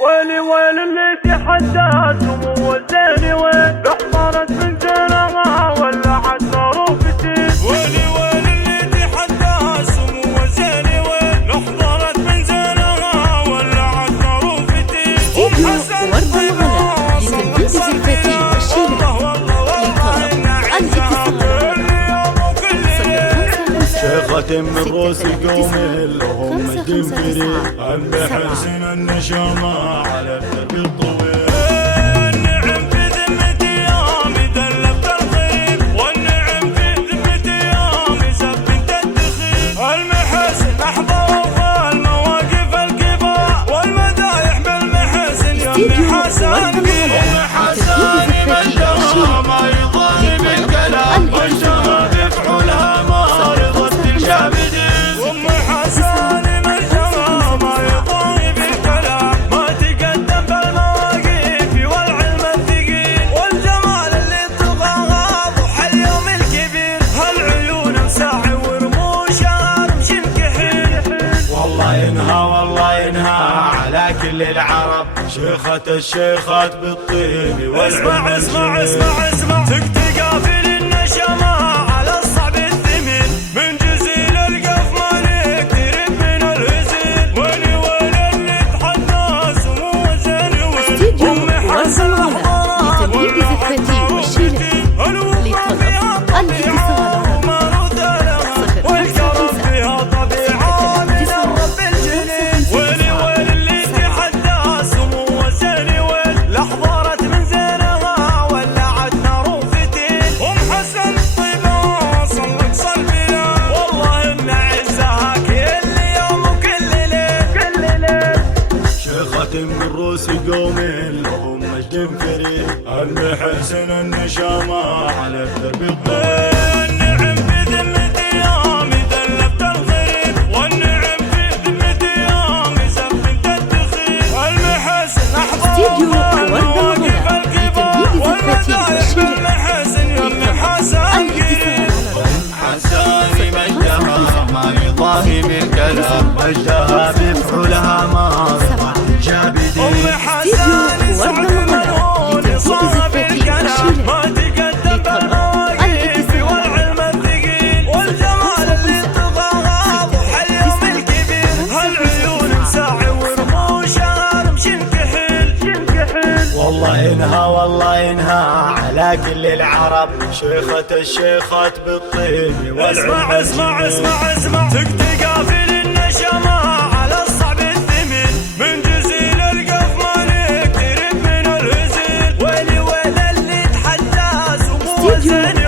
ويلي ويل اللي تحدى سمو الزين وين احضرت من زينها ولعت نار وفتيل. ويلي ويل اللي تحدى سمو الزين وين احضرت من زينها ولعت نار وفتيل. استديو ورد الغلا لتنفيذ الفتي والشيلة شيخة من روس القوم لهم الجنفري عم حسن النشامة على الدرب الطويل. النعم في ذمتي يامي دلبت الغريب والنعم في ذمتي يامي سبت الدخيل. المحسن احضروا في المواقف الكبار والمدايح بالمحسن يم حسن قيل. حسن مجدها ما يضاهي بالكلام وجهها بفعلها ما رضت الجابدين. ام حسن مجدها ما يضاهي بالكلام ما تقدم بالمواقف والعلم الثقيل والجمال اللي طغى ضحى اليوم الكبير. هالعيون مساعي ورموشها رمش الكحيل. والله ينهى على كل العرب شيخة الشيخات بالطيب. اسمع اسمع اسمع اسمع تقتقى في النشمة على الصعب الثمين من جزيل القف ما نقترب من الهزيل. ويلي ويل اللي تحدى سمو الزين وين ام حسن احضرت لتنفيذ الفتي والشيلة لطلب الاتصال والكرم فيها طبيعة من الرب الجليل. ويلي ويل اللي تحدى سمو الزين وين لحضرت من زينها ولعت نار وفتيل. ام حسن طيبة صلت صلبنا والله ان عزها كل يوم وكل ليل. شيخة من روس قومي لهم مجد فريد عم حسن النشامة على الدرب الطويل. النعم في ذمتي يامي دلبت الغريب والنعم في ذمتي يامي سبت الدخيل. المحسن استديو احضروا ورد المواقف الغلا الكبار لتنفيذ الفتي والمدايح والشيلة بالمحسن يم حسن قيل. حسن مجدها ما يضاهي بالكلام مجدها بفعلها ما رضى الجابدين. ام حسن سعد المرهون صاب الكلام ما تقدم بالمواقف والعلم الثقيل والجمال اللي طغى ضحى اليوم الكبير. هالعيون مساعي ورموشها رمش الكحيل. والله ينهى على كل العرب شيخة الشيخات بالطيب. اسمع اسمع اسمع اسمع تقتقى في النشمة على الصعب الثمين من جزيل القف ما نقترب من الهزيل. ويلي ويل اللي تحدى سمو الزين